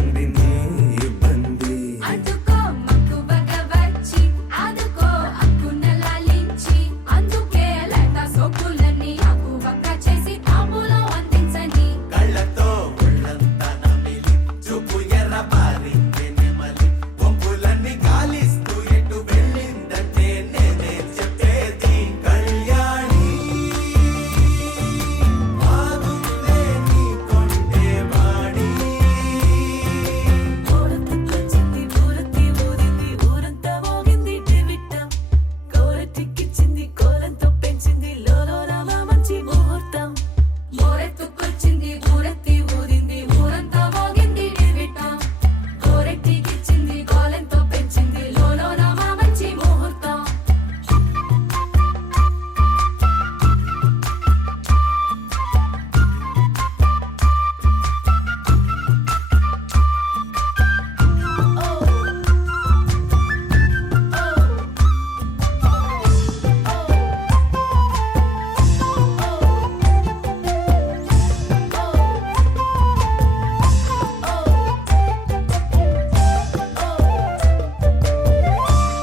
ఉంది నీ ఇబ్బంది. అటుకో మక్కువగా వచ్చి ఆదుకో అక్కునలా లించి అందుకే లేత సోకులన్నీ అక్కువగా చేసి తాంబూలం అందించని కళ్ళతో ఒళ్ళంతా నమిలి చూపు ఎర్రబారి నెమలి వంపులన్నీ గాలిస్తూ ఎటు వెళ్ళిందంటే నేనే చెప్పేది. కళ్యాణి బాగుందే నీ కొంటే వాడి. కోరతిక్కొచ్చింది ఊరతి ఊరింది ఊరంతా మోగింది టివిట్టం కోరతిక్కిచ్చింది కోలంతో పెంచింది లోలోన మంచి ముహూర్తం మోరెత్తుకొచ్చింది ఊరెత్తి ఊరింది ఊరంతా మోగింది టివిట్టం కోరెట్టికిచ్చింది కోలెంతో పెంచింది లోలోన మా మంచి ముహూర్తం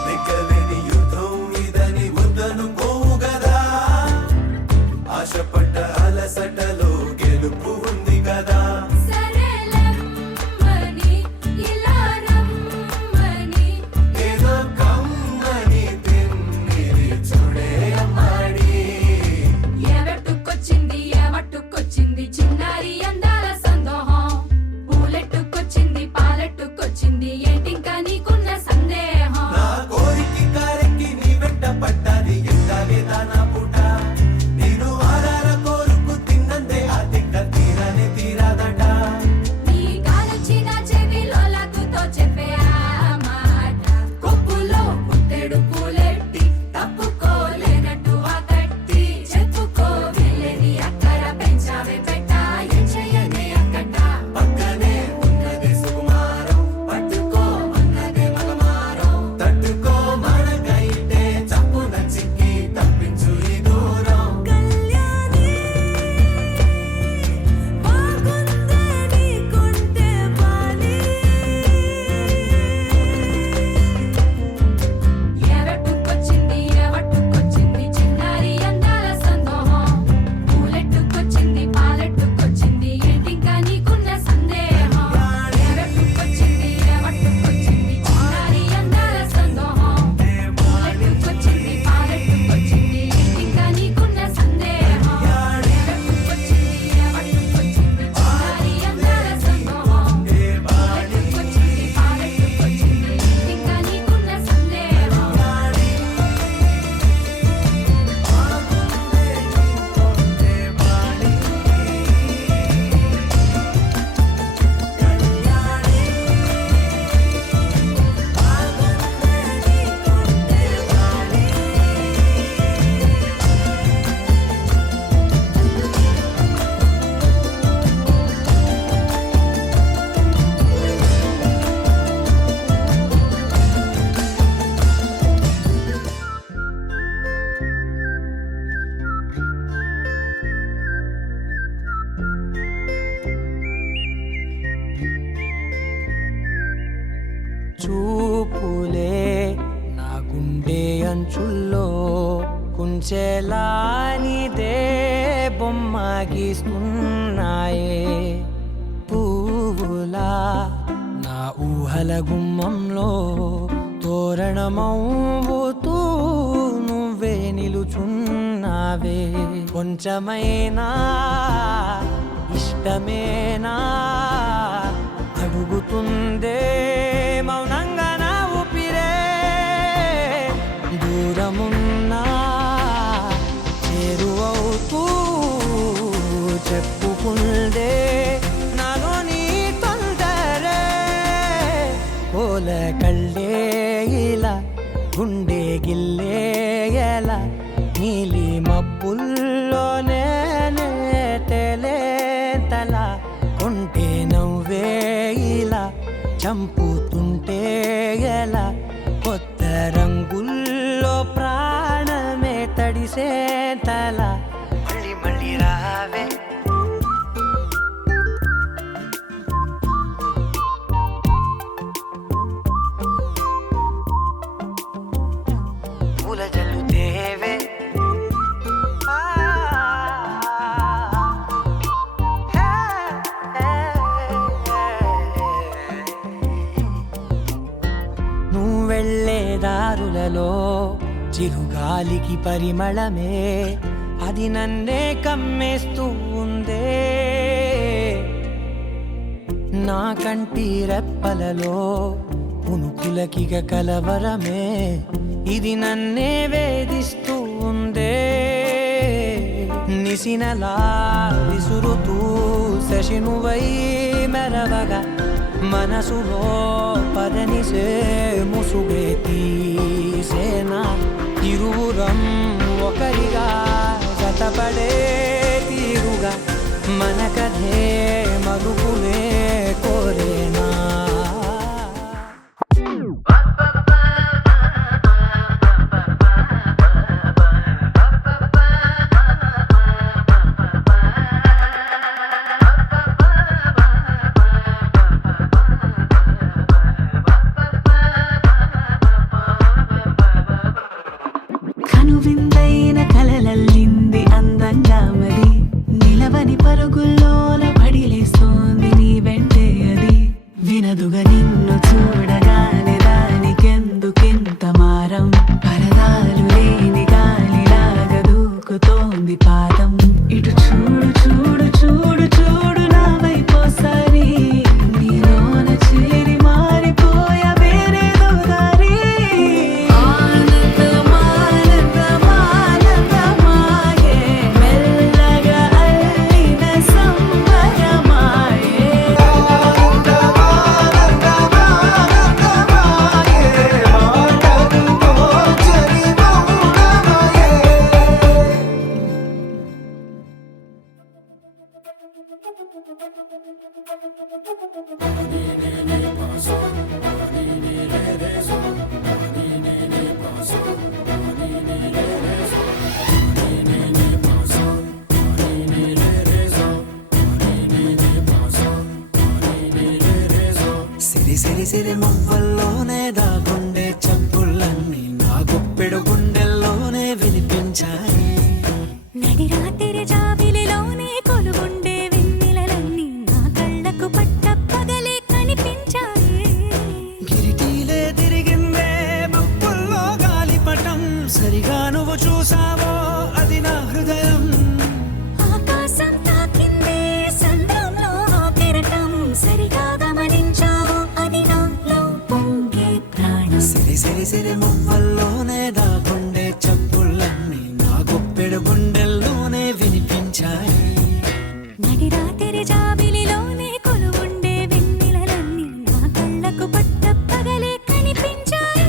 నెగ్గలేని యుద్ధం ఇదని వద్దనుకోవు గదా. ఆశపడ్డ అలసటలో గెలుపు ఉంది కదా. సరేలమ్మని ఇలా రమ్మని ఏదో కమ్మని తిమ్మిరి చూడే అమ్మాడి. ఏవట్టుకొచ్చింది ఏవట్టుకొచ్చింది చిన్నారి అందాల సందోహం పూలెట్టుకొచ్చింది పాలెట్టుకొచ్చింది ఏంటింకా నీకున్న సందేహం నా కోరికి కారెక్కి నీ వెంట పడ్డాది ఎంత లేదా నా పూట. నేను ఆరార కోరుకు తిన్నందే ఆ తిక్క తీరనే తీరాదట. నీ కాలొచ్చిన చెవిలో లగ్గుతో చెప్పే ఆ మాట కొప్పులో పుట్టెడు పూలెట్టి తప్పుకోలేనట్టు ఆ కట్టి చెప్పుకో వెళ్ళేది అక్కర పెంచావే పెట్ట ఏం చెయ్యనే అక్కట పక్కనే ఉన్నది సుకుమారం పట్టుకో అన్నదే మగమారం. తట్టుకో మనకైతే చప్పున చిక్కి తప్పించు ఈ దూరం. కళ్యాణి బాగుందే నీ కొంటే బాలి ఏవట్టుకొచ్చింది ఏవట్టుకొచ్చింది చిన్నారి అందాల సందోహం పూలెట్టుకొచ్చింది పాలెట్టుకొచ్చింది ఏంటింకా నీకున్న సందేహం ఏవట్టుకొచ్చింది ఏవట్టుకొచ్చింది చిన్నారి అందాల సందోహం పూలెట్టుకొచ్చింది పాలెట్టుకొచ్చింది ఏంటింకా నీకున్న సందేహం ఏవట్టుకొచ్చింది ఏవట్టుకొచ్చింది చిన్నారి అందాల సందోహం పూలెట్టుకొచ్చింది పాలెట్టుకొచ్చింది ఏంటింకా నీకున్న సందేహం చూపులే నా గుండె అంచుల్లో కుంచెలానిదే బొమ్మ గీస్తున్నాయే పువ్వులా నా ఊహల గుమ్మంలో తోరణమవుతూ నువ్వే నిలుచున్నావే కొంచెమైనా ఇష్టమేనా అడుగుతుందే మౌనంగా నా ఊపిరే దూరమున్నా చేరువవుతూ చెప్పుకుందే నాలో నీ తొందరే పోల కళ్ళే ఇలా గుండె గిల్లే ఎలా నీలి మబ్బుల్లోనే తల కొంటే నవ్వే ఇలా చంపుతుంటే ఎలా కొత్త రంగుల్లో ప్రాణమే తడిసే తల మళ్ళీ మళ్ళీ రావే చిరుగాలికి పరిమళమే అది నన్నే కమ్మేస్తూ ఉందే నా కంటి రెప్పలలో పునుకులకిగ కలవరమే ఇది నన్నే వేధిస్తూ ఉందే నిసినలా విసురుతూ శశినువై మెరవగా మనసులో పదనిసే ముసుగే తీసేనా ఇరువురం ఒకరిగా జతపడే తీరుగా మన కథే మరుగునే కోరేనా కనువిందైన కలలల్లింది అందంగా మరి నిలవని పరుగుల్లోన పడిలేస్తోంది నీ వెంటే అది వినదుగా నిన్ను చూడగానే దానికెందుకింత మారం పరదాలు లేని గాలిలాగా దూకుతోంది పాదం ఇటు చూడు చూడు చూడు చూడు నా వైపోసారి నీలోన చేరి మారిపోయా వేరేదో దారి ఆనందమానందమాయే మెల్లగా అల్లిన సంబరమాయే సిరి సిరి సిరి మువ్వల్లోనే దాగుండే చప్పుళ్ళన్నీ నా గుప్పెడు గుండెల్లోనే వినిపించాయి నడిరాత్రి జాబిలిలోనే కొలువుండే వెన్నెలలన్నీ నా కళ్ళకు పట్టపగలే కనిపించాయి కిరిటీలే తిరిగిందే మబ్బుల్లో గాలిపటం సరిగా నువ్వు చూసావో అది నా హృదయం ఆకాశం తాకిందే సంద్రంలో ఆ కెరటం సరిగా గమనించావు అది నాలో పొంగే ప్రాణం సిరి సిరి సిరి మువ్వల్లోనే దాగుండే చప్పుళ్ళన్నీ నా గుప్పెడు గుండెల్లోనే వినిపించాయి నడిరాత్రి జాబిలిలోనే కొలువుండే వెన్నెలలన్నీ నా కళ్ళకు పట్టపగలే కనిపించాయి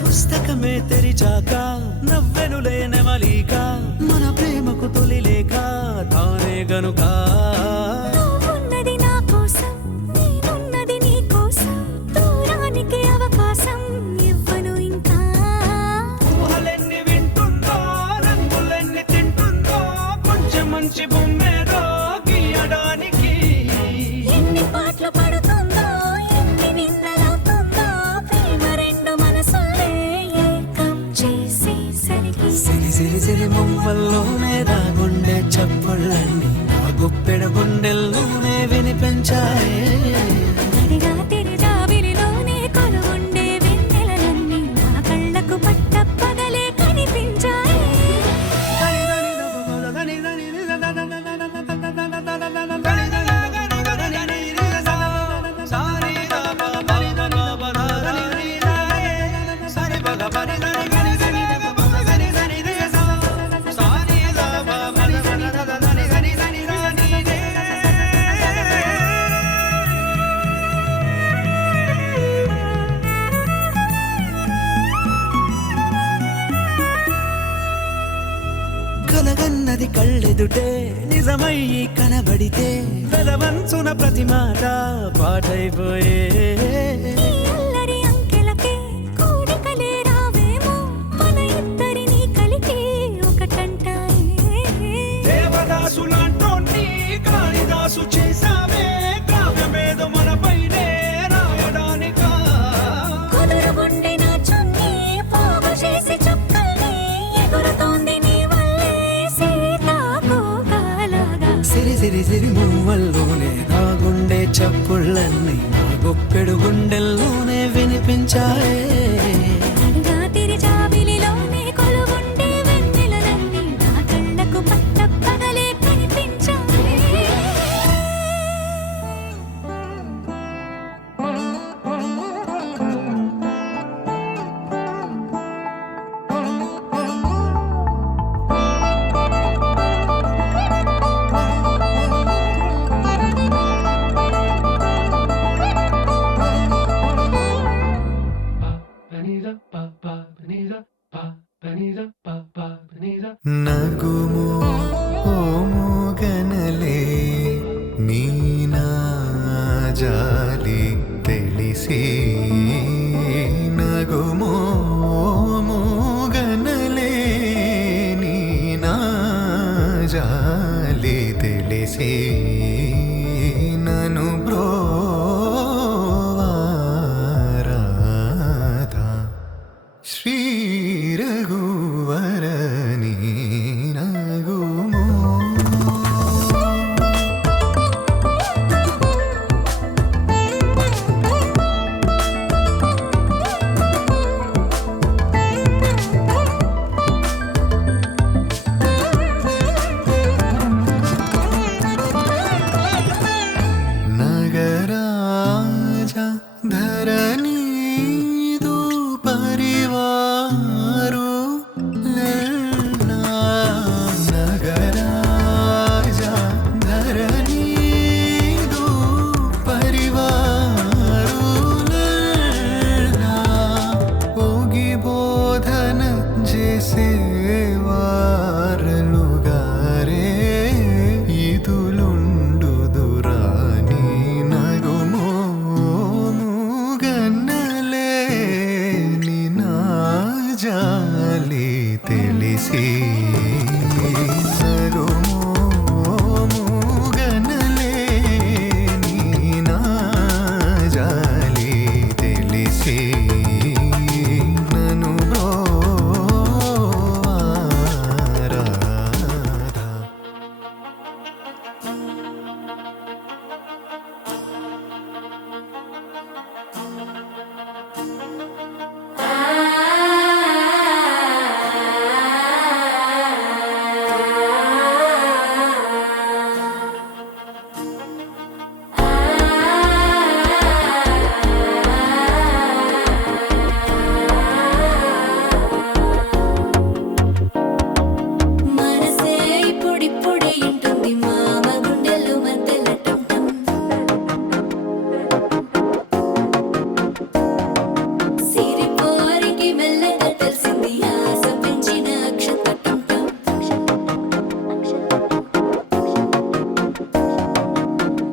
పుస్తకమే తెరిచాక నవ్వెనులే నెమలిక మన ప్రేమకు తొలి లేక తానే గనుక నువ్వున్నది నా కోసం నేనున్నది నీ కోసం దూరానికి అవకాశం ఇవ్వను ఇంకా ఊహలెన్ని వింటుందో రంగులెన్ని తింటుందో కొంచెం మంచి బొమ్మేదో గీయడానికి ఎన్ని పాటలు పడుతుందో ఎన్ని నిందలవుతుందో ప్రేమ రెండు మనసులే ఏకం చేసేసరికి సిరి సిరి సిరి మువ్వల్లోనే దాగుండే చప్పుళ్ళన్నీ నా గుప్పెడు గుండెల్లోనే వినిపించాయి నడిరాత్రి జాబిలిలోనే కొలువుండే వెన్నెలలన్నీ నా కళ్ళకు పట్టపగలే కనిపించాయి కలగన్నది కళ్ళెదుటే నిజమై కనబడితే వెలవంచున ప్రతి మాట పాటైపోయే ఈ అల్లరి అంకెలకే కూడికలే రావేమో మన ఇద్దరిని కలిపి ఒకటంటాయే దేవదాసులంటోని కాళిదాసు చేసావే కావ్యమేదో మనపైనే రాయడానికా కుదురుగుండె నా చున్నీ వెన్నెలన్నీ నా గొప్పెడు గుండెల్లోనే వినిపించాయే రాత్రి జాబిలిలోనే కొలువుండే వెన్నెలలన్నీ నా కళ్ళకు పట్టపగలే కనిపించాయి. నగుము ఓముగనలే నీ నా జాలి తెలిసి నగుము ఓముగనలే నీ నా జాలి తెలిసి నను బ్రోవారాధా శ్రీ రఘువరని నగుమో నగరాజ ధరణీదు పరివారు లల్లా నగరాజ ధరణీదు పరివారు లల్లా ఓగి బోధన చేసేవారలుగారే ఇదులుండుదురాని నగుమో ముగన్నలే ని నా జాలి తెలిసి నగుమో ముగన్నలే ని నా జాలి తెలిసి నను బ్రోవారాధా మనసే ఇప్పుడిప్పుడే ఇంటుంది మామ గుండెలు మధ్యల టంటం. సిరిపోరికి మెల్లగా తెలిసింది ఆశ పెంచిన అక్షత టంటం.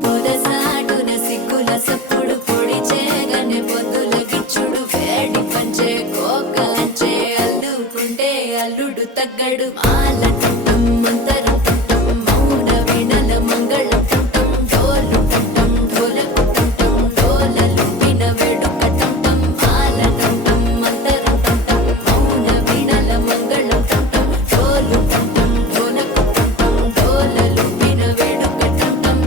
పొదసాటున సిగ్గుల సప్పుడు పొడి చేయగానే పొద్దుల గిచ్చుడు వేడి పంచే కోకలంచే అల్లుకుంటే అల్లుడు తగ్గడు మాల టంటం మంతరం టంటం మౌన వీణల మంగళం టంటం డోలు టంటం డోలకు టంటం డోలలు విన వేడుక టంటం మాల టంటం మంతరం టంటం మౌన వీణల మంగళం టంటం డోలు టంటం డోలకు టంటం డోలలు విన వేడుక టంటం.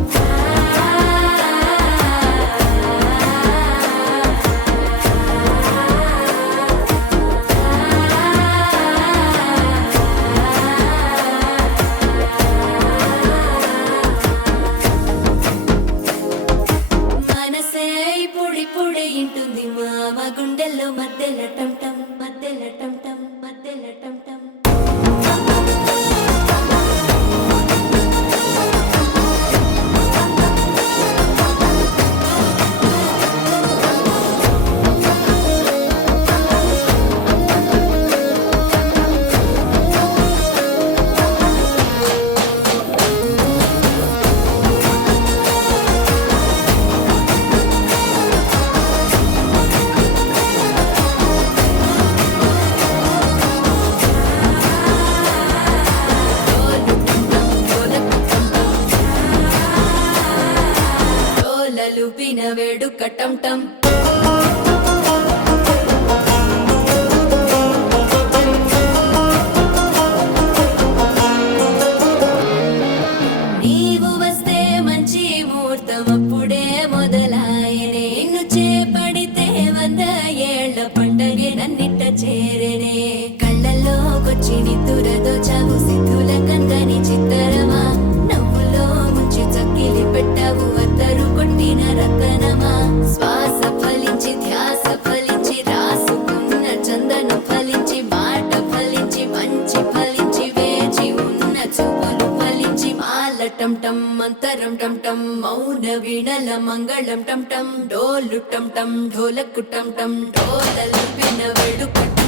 పెట్టావు అద్దరు కొట్టిన రతనమా శ్వాస ఫలించి ధ్యాస ఫలించి రాసుకున్న చందనం ఫలించి మాట ఫలించి మంచి ఫలించి వేచి ఉన్న చూపులు ఫలించి మాల టం టం మంతరం టం టం మౌన వీణల మంగళం టం టం డోలు టం టం ఢోలకు టం టం ఢోలలు విన వెడుకట్టు